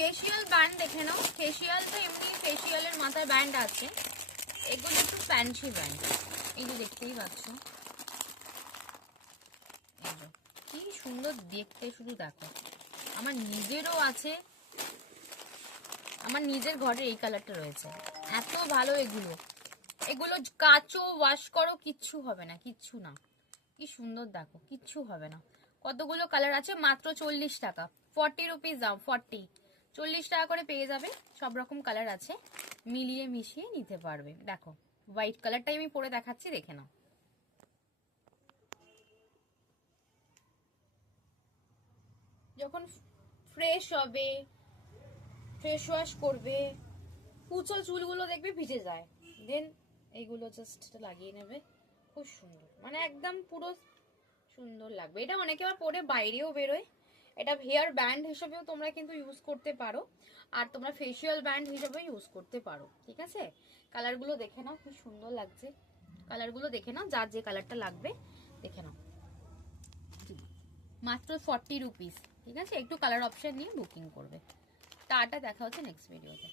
Facial band দেখে নাও। Facial তো এমনি ফেসিয়ালের মাথায় ব্যান্ড আছে, এগুলো একটু ফ্যান্সি ব্যান্ড। এই যে দেখতেই পাচ্ছ কি সুন্দর দেখতে, শুধু দেখো। আমার নিজেরও আছে, আমার নিজের ঘরে এই কালারটা রয়েছে, এত ভালো এগুলো। এগুলো কাচো ওয়াশ করো কিচ্ছু হবে না, কিচ্ছু না। কি সুন্দর দেখো, কিচ্ছু হবে না। কতগুলো কালার আছে, মাত্র 40 টাকা, 40 রুপিস দাম, 40, 40 টাকা করে পেয়ে যাবে। সব রকম কালার আছে, মিলিয়ে মিশিয়ে নিতে পারবে। দেখো হোয়াইট কালারটাই আমি পরে দেখাচ্ছি, দেখে নাও। যখন ফ্রেশ হবে, ফেস ওয়াশ করবে, কুচো চুলগুলো দেখবে ভিজে যায়, দেন এইগুলো জাস্ট লাগিয়ে নেবে, খুব সুন্দর, মানে একদম পুরো সুন্দর লাগবে। এটা অনেকে আবার পরে বাইরেও বেরোয়। এটা হেয়ার ব্যান্ড হিসেবেও তোমরা কিন্তু ইউজ করতে পারো, আর তোমরা ফেসিয়াল ব্যান্ড হিসেবেও ইউজ করতে পারো। ঠিক আছে, কালারগুলো দেখে নাও, কি সুন্দর লাগছে। কালারগুলো দেখে নাও, যার যে কালারটা লাগবে দেখে নাও। মাত্র 40 রুপিস। ঠিক আছে, একটু কালার অপশন নিয়ে বুকিং করবে। টাটা, দেখা হচ্ছে নেক্সট ভিডিওতে।